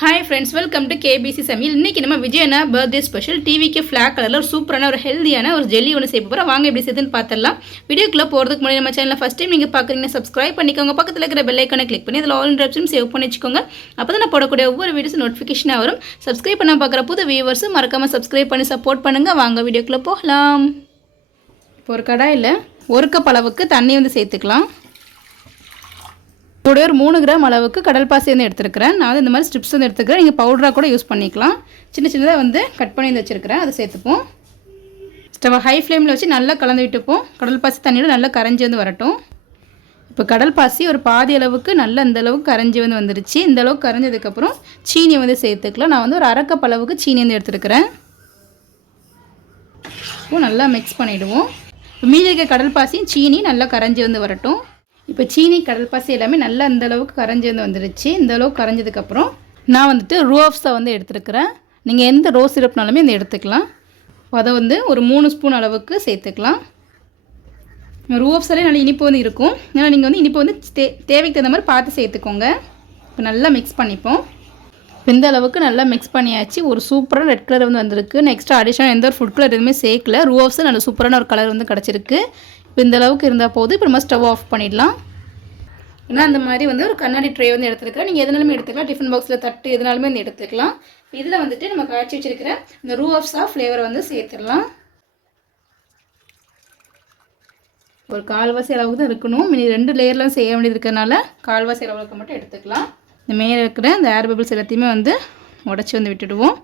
Hi friends welcome to KBC சமையல் இன்றைக்கி நம்ம விஜயனா பர்த்டே ஸ்பெஷல் டிவிக்கு ஃப்ளாக் கலரில் ஒரு சூப்பரான ஒரு ஹெல்தியான ஒரு ஜெல்லி ஒன்று செய்ய போகிறோம் வாங்க எப்படி செய்யுதுன்னு பார்த்துடலாம் வீடியோக்குள்ளே போகிறதுக்கு முன்னாடி நம்ம சேனலில் ஃபஸ்ட் டைம் நீங்கள் பார்க்குறீங்கன்னா சப்ஸ்கிரைப் பண்ணிக்கோங்க. பக்கத்தில் இருக்கிற பெல் ஐக்கானை கிளிக் பண்ணி அதில் ஆல் ஆப்ஷன் சேவ் பண்ணி வச்சுக்கோங்க. அப்போ தான் நான் போடக்கூடிய ஒவ்வொரு வீடியோஸும் நோட்டிஃபிகேஷனாக வரும். சப்ஸ்கிரைப் பண்ண பார்க்குற புது வியூவர்ஸும் மறக்காமல் சப்ஸ்கிரைப் பண்ணி சப்போர்ட் பண்ணுங்கள் வாங்க வீடியோக்குள்ளே போகலாம். இப்போ ஒரு கடாயில் ஒரு கப் அளவுக்கு தண்ணி வந்து சேர்த்துக்கலாம். கூட ஒரு மூணு கிராம் அளவுக்கு கடல் பாசி வந்து எடுத்துருக்கிறேன். நான் வந்து இந்த மாதிரி ஸ்ட்ரிப்ஸ் வந்து எடுத்துக்கிறேன். நீங்கள் பவுடராக கூட யூஸ் பண்ணிக்கலாம். சின்ன சின்னதாக வந்து கட் பண்ணி வந்து வச்சுருக்கிறேன். அதை சேர்த்துப்போம். ஸ்டவ் ஹை ஃப்ளேமில் வச்சு நல்லா கலந்து விட்டுப்போம். கடல் பாசி தண்ணியோட நல்லா கரைஞ்சி வந்து வரட்டும். இப்போ கடல் பாசி ஒரு பாதி அளவுக்கு நல்ல இந்த அளவுக்கு கரைஞ்சி வந்து வந்துருச்சு. இந்த அளவுக்கு கரைஞ்சதுக்கப்புறம் சீனி வந்து சேர்த்துக்கலாம். நான் வந்து ஒரு அரைக்கப் அளவுக்கு சீனி வந்து எடுத்துருக்கிறேன். இப்போ நல்லா மிக்ஸ் பண்ணிவிடுவோம் மீதி இருக்க கடல் பாசியும் சீனி நல்லா கரைஞ்சி வந்து வரட்டும். இப்போ சீனி கடல் பாசி எல்லாமே நல்லா இந்த அளவுக்கு கரைஞ்சி வந்து வந்துடுச்சு இந்த அளவுக்கு கரைஞ்சதுக்கப்புறம் நான் வந்துட்டு ரோப்ஸை வந்து எடுத்துருக்கிறேன். நீங்கள் எந்த ரோஸ் சிரப்னாலுமே இந்த எடுத்துக்கலாம். அதை வந்து ஒரு மூணு ஸ்பூன் அளவுக்கு சேர்த்துக்கலாம். ரூப்ஸாலே நல்ல இனிப்பு வந்து இருக்கும். ஏன்னா நீங்கள் வந்து இனிப்பு வந்து தே தேவைக்கு தகுந்த மாதிரி பார்த்து சேர்த்துக்கோங்க. இப்போ நல்லா மிக்ஸ் பண்ணிப்போம். இந்த அளவுக்கு நல்லா மிக்ஸ் பண்ணியாச்சு. ஒரு சூப்பரான ரெட் கலர் வந்து வந்திருக்கு. நெக்ஸ்ட் அடிஷனல் எந்த ஒரு ஃபுட் கலர் எதுவுமே சேர்க்கல. ரூப்ஸும் நல்ல சூப்பரான ஒரு கலர் வந்து கிடச்சிருக்கு. இப்போ இந்த அளவுக்கு இருந்தால் போதும். இப்போ நம்ம ஸ்டவ் ஆஃப் பண்ணிடலாம். ஏன்னா அந்த மாதிரி வந்து ஒரு கண்ணாடி ட்ரே வந்து எடுத்துருக்கலாம் நீங்கள் எதுனாலுமே எடுத்துக்கலாம். டிஃபன் பாக்ஸில் தட்டு எதுனாலுமே வந்து எடுத்துக்கலாம். இதில் வந்துட்டு நம்ம காய்ச்சி வச்சிருக்கிற இந்த ரூ ஆஃப்ஸா ஃப்ளேவரை வந்து சேர்த்துடலாம். ஒரு கால்வாசி அளவுக்கு தான் இருக்கணும். மினி ரெண்டு லேயர்லாம் செய்ய வேண்டியது இருக்கிறனால கால்வாசி அளவுக்கு மட்டும் எடுத்துக்கலாம். இந்த மேலே இருக்கிற இந்த ஏர் பபிள்ஸ் எல்லாத்தையுமே வந்து உடச்சி வந்து விட்டுடுவோம்.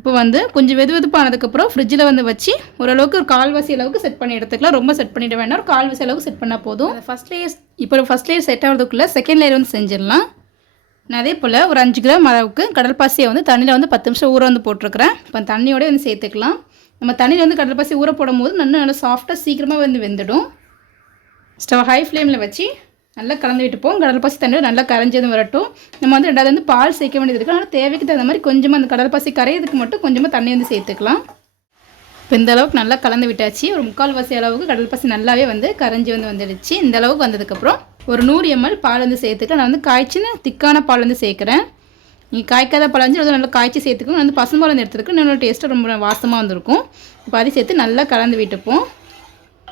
இப்போ வந்து கொஞ்சம் வெது வெதுப்பானதுக்கப்புறம் ஃப்ரிட்ஜில் வந்து வச்சு ஓரளவுக்கு ஒரு கால்வாசி அளவுக்கு செட் பண்ணி எடுத்துக்கலாம். ரொம்ப செட் பண்ணிட வேண்டாம். ஒரு கால்வாசி அளவுக்கு செட் பண்ணால் போதும். ஃபஸ்ட் லேயர் இப்போ ஃபஸ்ட் லேயர் செட் ஆகிறதுக்குள்ளே செகண்ட் லேயர் வந்து செஞ்சிடலாம். நான் அதே போல் ஒரு அஞ்சு கிராம் அளவுக்கு கடல் பாசியை வந்து தண்ணியில் வந்து பத்து நிமிஷம் ஊற வந்து போட்டிருக்கிறேன். இப்போ தண்ணியோட வந்து சேர்த்துக்கலாம். நம்ம தண்ணியில் வந்து கடல் பாசி ஊற போடும் போது நல்லா நல்லா சாஃப்டாக சீக்கிரமாக வந்து வெந்துடும். ஸ்டவ் ஹை ஃப்ளேமில் வச்சு நல்லா கலந்து விட்டுப்போம் கடல் பாசி தண்ணியோட நல்லா கரைஞ்சது வரட்டும். நம்ம வந்து ரெண்டாவது வந்து பால் சேர்க்க வேண்டியது இருக்குது அதனால் தேவைக்கு தகுந்த மாதிரி கொஞ்சமாக அந்த கடல் பாசி கரையிறதுக்கு மட்டும் கொஞ்சமாக தண்ணி வந்து சேர்த்துக்கலாம். இப்போ இந்த அளவுக்கு நல்லா கலந்து விட்டாச்சு. ஒரு முக்கால் வாசி அளவுக்கு கடல் பாசி நல்லாவே வந்து கரைஞ்சி வந்து வந்துடுச்சு. இந்த அளவுக்கு வந்ததுக்கப்புறம் ஒரு நூறு எம்எல் பால் வந்து சேர்த்துக்கலாம். நான் வந்து காய்ச்சின்னு திக்கான பால் வந்து சேர்க்குறேன். நீங்கள் காய்க்காத பால் வந்து நல்லா காய்ச்சி சேர்த்துக்கணும் வந்து பசும்பால் வந்து எடுத்துருக்கு இன்னொரு டேஸ்ட்டு ரொம்ப வாசமாக வந்திருக்கும். இப்போ அதை சேர்த்து நல்லா கலந்து விட்டுப்போம்.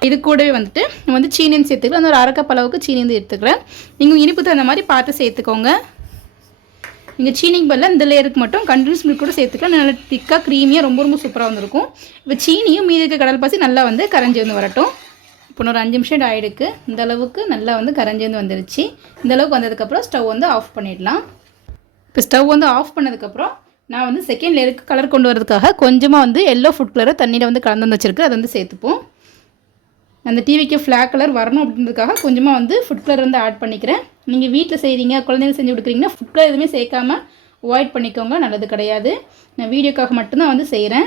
இது கூடவே வந்துட்டு வந்து சீனியும் சேர்த்துக்கலாம். அந்த ஒரு அரைக்கப் அளவுக்கு சீனி வந்து எடுத்துக்கிறேன். நீங்கள் இனிப்பு தகுந்த மாதிரி பார்த்து சேர்த்துக்கோங்க. நீங்கள் சீனிக்கு பதிலாக இந்த லேயருக்கு மட்டும் கண்டினியூஸ் மில்க் கூட சேர்த்துக்கலாம். நல்லா திக்காக க்ரீமியாக ரொம்ப ரொம்ப சூப்பராக வந்திருக்கும். இப்போ சீனியும் மீதி இருக்க கடல் பாசி நல்லா வந்து கரைஞ்சி வந்து வரட்டும். இப்போ ஒரு அஞ்சு நிமிஷம் ஆகிடுக்கு இந்த அளவுக்கு நல்லா வந்து கரைஞ்சி வந்து வந்துருச்சு. இந்த அளவுக்கு வந்ததுக்கப்புறம் ஸ்டவ் வந்து ஆஃப் பண்ணிடலாம். இப்போ ஸ்டவ் வந்து ஆஃப் பண்ணதுக்கப்புறம் நான் வந்து செகண்ட் லேயருக்கு கலர் கொண்டு வரதுக்காக கொஞ்சமாக வந்து எல்லோ ஃபுட் கலரை தண்ணியில் வந்து கலந்து வந்து வச்சுருக்கு அதை வந்து சேர்த்துப்போம். அந்த டிவிக்கு ஃப்ளாக் கலர் வரணும் அப்படின்றதுக்காக கொஞ்சமாக வந்து ஃபுட் கலர் வந்து ஆட் பண்ணிக்கிறேன். நீங்கள் வீட்டில் செய்கிறீங்க குழந்தைங்க செஞ்சு கொடுக்குறீங்கன்னா ஃபுட் கலர் எதுவுமே சேர்க்காம அவாய்ட் பண்ணிக்கோங்க நல்லது கிடையாது. நான் வீடியோக்காக மட்டும்தான் வந்து செய்கிறேன்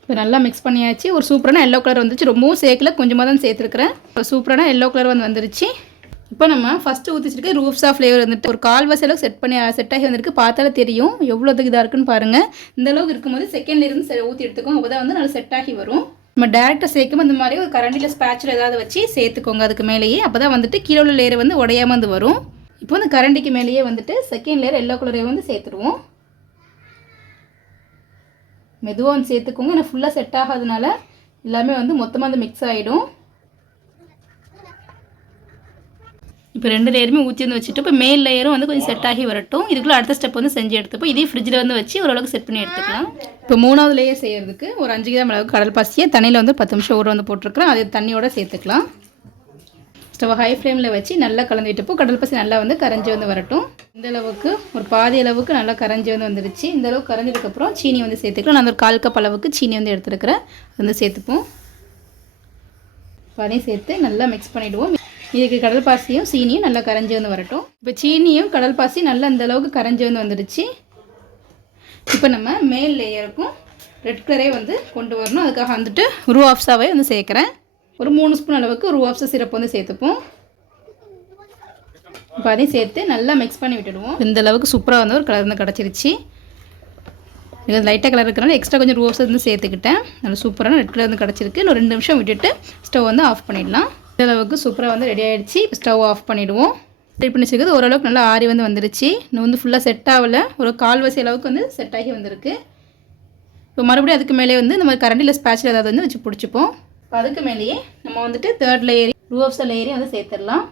இப்போ நல்லா மிக்ஸ் பண்ணியாச்சு. ஒரு சூப்பரான எல்லோ கலர் வந்துச்சு. ரொம்பவும் சேர்க்கல கொஞ்சமாக தான் சேர்த்துருக்குறேன். இப்போ சூப்பரான எல்லோ கலர் வந்து வந்துருச்சு. இப்போ நம்ம ஃபஸ்ட்டு ஊற்றிச்சிருக்க ரூப்ஸா ஃப்ளேவர் வந்துட்டு ஒரு கால் அளவுக்கு செட் பண்ணி செட் ஆகி வந்திருக்கு. பார்த்தாலே தெரியும் எவ்வளோதுக்கு இதாக இருக்குன்னு பாருங்கள் இந்த அளவுக்கு இருக்கும்போது செகண்ட்லேருந்து ஊற்றி எடுத்துக்கோங்க. அப்போ தான் வந்து நல்லா செட் ஆகி வரும். நம்ம டேரெக்டாக சேர்க்கும் இந்த மாதிரி ஒரு கரண்டியில் ஸ்பேச்சில் ஏதாவது வச்சு சேர்த்துக்கோங்க. அதுக்கு மேலேயே அப்போ தான் வந்துட்டு கீழே உள்ள லேயர் வந்து உடையாமல் வந்து வரும். இப்போ வந்து கரண்டிக்கு மேலேயே வந்துட்டு செகண்ட் லேயர் எல்லோ கலரே வந்து சேர்த்துருவோம். மெதுவாக வந்து சேர்த்துக்கோங்க. ஏன்னா ஃபுல்லாக செட் ஆகாதனால எல்லாமே வந்து மொத்தமாக வந்து மிக்ஸ் ஆகிடும் இப்போ ரெண்டு லேயருமே ஊற்றி வந்து வச்சுட்டு இப்போ மேல் லேயரும் வந்து கொஞ்சம் செட் ஆகி வரட்டும். இதுக்குள்ளே அடுத்த ஸ்டெப் வந்து செஞ்சு எடுத்துப்போம். இதே ஃப்ரிட்ஜில் வந்து வச்சு ஓரளவுக்கு செட் பண்ணி எடுத்துக்கலாம். இப்போ மூணாவது லேயர் செய்கிறதுக்கு ஒரு அஞ்சு கிராம் அளவுக்கு கடல் பாசியை தண்ணியில் வந்து பத்து நிமிஷம் ஊற வந்து போட்டிருக்கிறேன். அது தண்ணியோட சேர்த்துக்கலாம். ஸ்டவ் ஹை ஃப்ளேமில் வச்சு நல்லா கலந்து விட்டுப்போ கடல் பசி நல்லா வந்து கரைஞ்சி வந்து வரட்டும். இந்த அளவுக்கு ஒரு பாதி அளவுக்கு நல்லா கரைஞ்சி வந்து வந்துருச்சு. இந்த அளவுக்கு கரைஞ்சதுக்கப்புறம் சீனி வந்து சேர்த்துக்கலாம். நான் ஒரு கால் கப் அளவுக்கு சீனி வந்து எடுத்துருக்கிறேன். வந்து சேர்த்துப்போம். அதையும் சேர்த்து நல்லா மிக்ஸ் பண்ணிவிடுவோம் இதுக்கு கடல் பாசியும் சீனியும் நல்லா கரைஞ்சி வந்து வரட்டும். இப்போ சீனியும் கடல் பாசி நல்லா இந்த அளவுக்கு கரைஞ்சி வந்து வந்துடுச்சு இப்போ நம்ம மேல் லேயருக்கும் ரெட் கலரே வந்து கொண்டு வரணும். அதுக்காக வந்துட்டு ரூ ஆஃப்ஸாவே வந்து சேர்க்குறேன். ஒரு மூணு ஸ்பூன் அளவுக்கு ரூ ஆஃப்ஸா சிரப் வந்து சேர்த்துப்போம். இப்போ அதையும் சேர்த்து நல்லா மிக்ஸ் பண்ணி விட்டுடுவோம். இந்த அளவுக்கு சூப்பராக வந்து ஒரு கலர் வந்து கிடச்சிருச்சு. இது லைட்டாக கலர் இருக்கிறனால எக்ஸ்ட்ரா கொஞ்சம் ரோஸ் வந்து சேர்த்துக்கிட்டேன். நல்லா சூப்பரான ரெட் கலர் வந்து கிடச்சிருக்கு. இன்னும் ரெண்டு நிமிஷம் விட்டுட்டு ஸ்டவ் வந்து ஆஃப் பண்ணிடலாம். இந்த அளவுக்கு சூப்பராக வந்து ரெடி ஆகிடுச்சு இப்போ ஸ்டவ் ஆஃப் பண்ணிவிடுவோம் ரெடி பண்ணி வச்சுருக்குது ஓரளவுக்கு நல்லா ஆறி வந்து வந்துருச்சு. இன்னும் வந்து ஃபுல்லாக செட் ஆகலை. ஒரு கால்வாசி அளவுக்கு வந்து செட் ஆகி வந்திருக்கு. இப்போ மறுபடியும் அதுக்கு மேலே வந்து இந்த மாதிரி கரண்டியில் ஸ்பேச்சில் ஏதாவது வந்து வச்சு பிடிச்சிப்போம். இப்போ அதுக்கு மேலேயே நம்ம வந்துட்டு தேர்ட் லேயர் ரூஆப்ஸா லேயரையும் வந்து சேர்த்துடலாம்.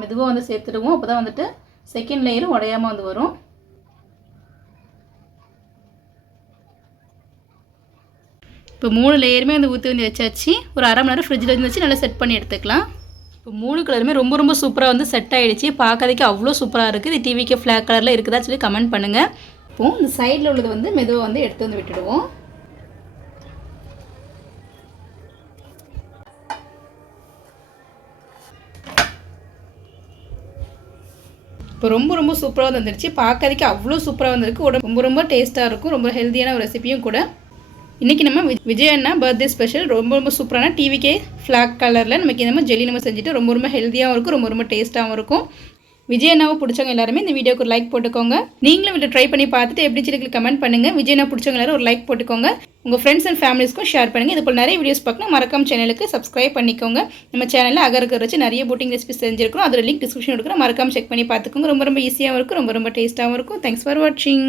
மெதுவாக வந்து சேர்த்துடுவோம். அப்போ தான் வந்துட்டு செகண்ட் லேயரும் உடையாமல் வந்து வரும். இப்போ மூணு லேயருமே வந்து ஊற்றி வந்து வச்சாச்சு. ஒரு அரை மணி நேரம் ஃப்ரிட்ஜில் வந்து வச்சு நல்லா செட் பண்ணி எடுத்துக்கலாம். இப்போ மூணு கலருமே ரொம்ப ரொம்ப சூப்பராக வந்து செட் ஆகிடுச்சு பார்க்கறதுக்கு அவ்வளோ சூப்பராக இருக்குது இது டிவிக்கு ஃப்ளாக் கலரில் இருக்குதா சொல்லி கமெண்ட் பண்ணுங்கள் இப்போ இந்த சைடில் உள்ளது வந்து மெதுவாக வந்து எடுத்து வந்து விட்டுடுவோம். இப்போ ரொம்ப ரொம்ப சூப்பராக வந்துருச்சு. பார்க்கறதுக்கு அவ்வளோ சூப்பராக வந்திருக்கு உடம்பு ரொம்ப ரொம்ப டேஸ்ட்டாக இருக்கும். ரொம்ப ஹெல்த்தியான ஒரு ரெசிபியும் கூட. இன்றைக்கி நம்ம விஜய் அண்ணா பர்த்டே ஸ்பெஷல் ரொம்ப ரொம்ப சூப்பரான டிவிக்கே ஃப்ளாக் கலரில் நமக்கு இந்த மாதிரி ஜெல்லி நம்ம செஞ்சுட்டு ரொம்ப ரொம்ப ஹெல்த்தியாகவும் இருக்கும் ரொம்ப ரொம்ப டேஸ்ட்டாகவும் இருக்கும். விஜய் அண்ணாவை பிடிச்சவங்க எல்லாருமே இந்த வீடியோக்கு ஒரு லைக் போட்டுக்கோங்க. நீங்களும் இதை ட்ரை பண்ணி பார்த்துட்டு எப்படி சொல்லி கமெண்ட் பண்ணுங்கள் விஜய் அண்ணா பிடிச்சவங்க எல்லாரும் ஒரு லைக் போட்டுக்கோங்க. உங்கள் ஃப்ரெண்ட்ஸ் அண்ட் ஃபேமிலிஸ்க்கும் ஷேர் பண்ணுங்கள் இது போல் நிறைய வீடியோஸ் பார்க்கணும். மறக்காம சேனலுக்கு சப்ஸ்கிரைப் பண்ணிக்கோங்க. நம்ம சேனலில் அகருக்கு வச்சு நிறைய போட்டிங் ரெசிபிஸ் செஞ்சிருக்கிறோம். அதோட லிங்க் டிஸ்கிரிப்ஷன் கொடுக்குறோம். மறக்காம செக் பண்ணி பார்த்துக்கோங்க. ரொம்ப ரொம்ப ஈஸியாகவும் இருக்கும். ரொம்ப ரொம்ப டேஸ்ட்டாகவும் இருக்கும். தேங்க்ஸ் ஃபார் வாட்சிங்